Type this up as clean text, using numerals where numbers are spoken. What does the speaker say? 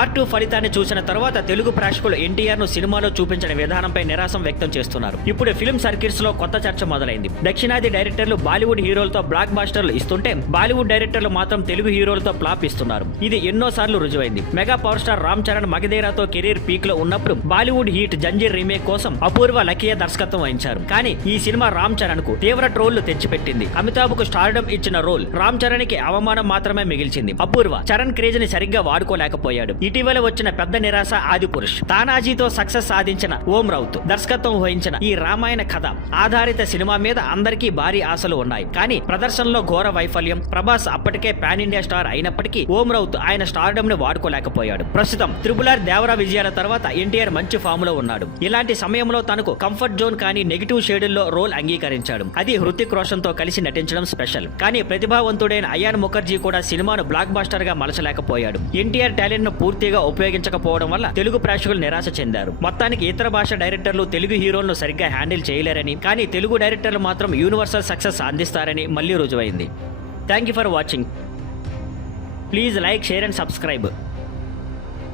Part 2 ఫలితాన్ని చూసిన తర్వాత తెలుగు ప్రేక్షకులు ఎన్టీఆర్ ను సినిమాలో చూపించిన విధానంపై నిరాశం వ్యక్తం చేస్తున్నారు. ఇప్పుడు ఫిల్మ్ సర్కిల్స్ లో కొత్త చర్చ మొదలైంది. దక్షిణాది డైరెక్టర్లు బాలీవుడ్ హీరోలతో బ్లాక్ బాస్టర్లు ఇస్తుంటే బాలీవుడ్ డైరెక్టర్లు మాత్రం తెలుగు హీరోలతో ఫ్లాప్ ఇస్తున్నారు. ఇది ఎన్నో సార్లు రుజువైంది. Mega power star Ram Charan మగధీరాతో కెరీర్ పీక్ లో ఉన్నప్పుడు బాలీవుడ్ హీట్ జంజీర్ రీమేక్ కోసం అపూర్వ లకియా దర్శకత్వం వహించారు. కానీ ఈ సినిమా రామ్ చరణ్ కు తీవ్ర ట్రోళ్లు తెచ్చిపెట్టింది. అమితాబ్ కు స్టార్డమ్ ఇచ్చిన రోల్ రామ్ చరణ్ కి అవమానం మాత్రమే మిగిల్చింది. అపూర్వ చరణ్ క్రేజ్ ని సరిగ్గా వాడుకోలేకపోయాడు. ఇటీవల వచ్చిన పెద్ద నిరాశ ఆదిపురుష్. తానాజీతో సక్సెస్ సాధించిన ఓం రౌత్ దర్శకత్వం వహించిన ఈ రామాయణ కథ ఆధారిత సినిమా మీద అందరికీ భారీ ఆశలు ఉన్నాయి. కానీ ప్రదర్శనలో ఘోర వైఫల్యం. ప్రభాస్ అప్పటికే పాన్ ఇండియా స్టార్ అయినప్పటికీ ఓం రౌత్ ఆయన స్టార్డమ్ ని వాడుకోలేకపోయాడు. ప్రస్తుతం త్రిబుల్ దేవరా విజయాల తర్వాత ఎన్టీఆర్ మంచి ఫామ్ లో ఉన్నాడు. ఇలాంటి సమయంలో తనకు కంఫర్ట్ జోన్ కానీ నెగిటివ్ షేడుల్లో రోల్ అంగీకరించాడు. అది హృతిక్ రోషన్ తో కలిసి నటించడం స్పెషల్. కానీ ప్రతిభావంతుడైన అయాన్ ముఖర్జీ కూడా సినిమాను బ్లాక్ బాస్టర్ గా మలచలేకపోయాడు. ఎన్టీఆర్ టాలెంట్ ను పూర్తిగా ఉపయోగించకపోవడం వల్ల తెలుగు ప్రేక్షకులు నిరాశ చెందారు. మొత్తానికి ఇతర భాష డైరెక్టర్లు తెలుగు హీరోలను సరిగ్గా హ్యాండిల్ చేయలేరని, కానీ తెలుగు డైరెక్టర్లు మాత్రం యూనివర్సల్ సక్సెస్ అందిస్తారని మళ్ళీ రుజువైంది. Thank you for watching. Please like, share and subscribe.